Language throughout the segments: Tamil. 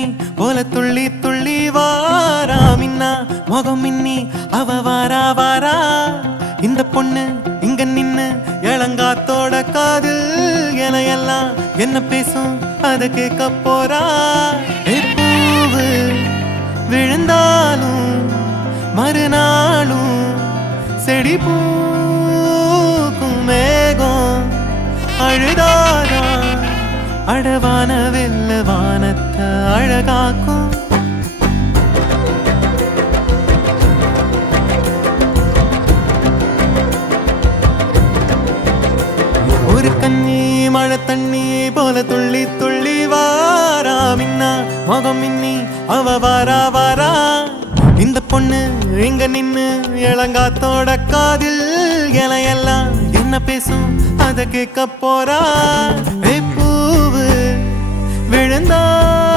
தண்ணி போல துள்ளி துள்ளி வாரா மின்னா முகம் மின்னி அவ வாரா வாரா இந்த பொண்ணு இங்க நின்னு இளங்காத்தோட காதில் என எல்லாம் என்ன பேசும் அத கேட்க போறா பூவு விழுந்தாலும் மறுநாளும் செடி பூக்கும் மேகம் அழுதாரா அடவான வெல்ல வானத்தை அழகாக்கும் ஒரு கண்ணி மழை தண்ணி போல துள்ளி துள்ளி வாரா மின்னா முகம் மின்னி அவ வாரா வாரா இந்த பொண்ணு இங்க நின்னு இளங்காத்தோட காதில் எல்லாம் என்ன பேசும் அத கேட்க போறா பூவு விழுந்தாலும்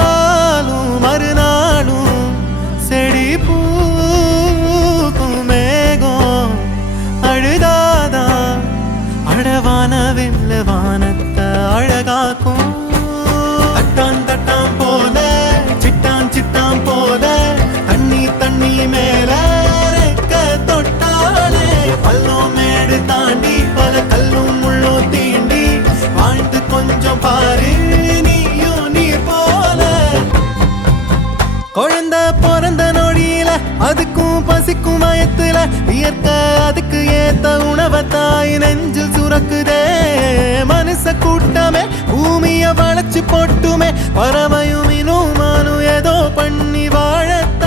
மறுநாளும் செடி பூக்கும் மேகம் அழுதாதா அடவான வெல்ல வானத்தை அழகாக்கும் தட்டான் தட்டான் போல சிட்டான் சிட்டான் போல தண்ணி தண்ணி மேல ரெக்க தொட்டாலே பள்ளம் மேடு தாண்டி பல கல்லும் முள்ளும் தீண்டி வாழ்ந்து கொஞ்சம் பாரு நீயும் நீர் போல குழந்தை பிறந்த நொடியில அதுக்கும் பசிக்கும் மயத்துல இயற்க அதுக்கு ஏத்த உணவை தாய் நெஞ்சில் சுரக்குதே மனுஷ கூட்டமே பூமிய வளைச்சு போட்டுமே பறவையும் இன்னும் மானும் ஏதோ பண்ணி வாழத்த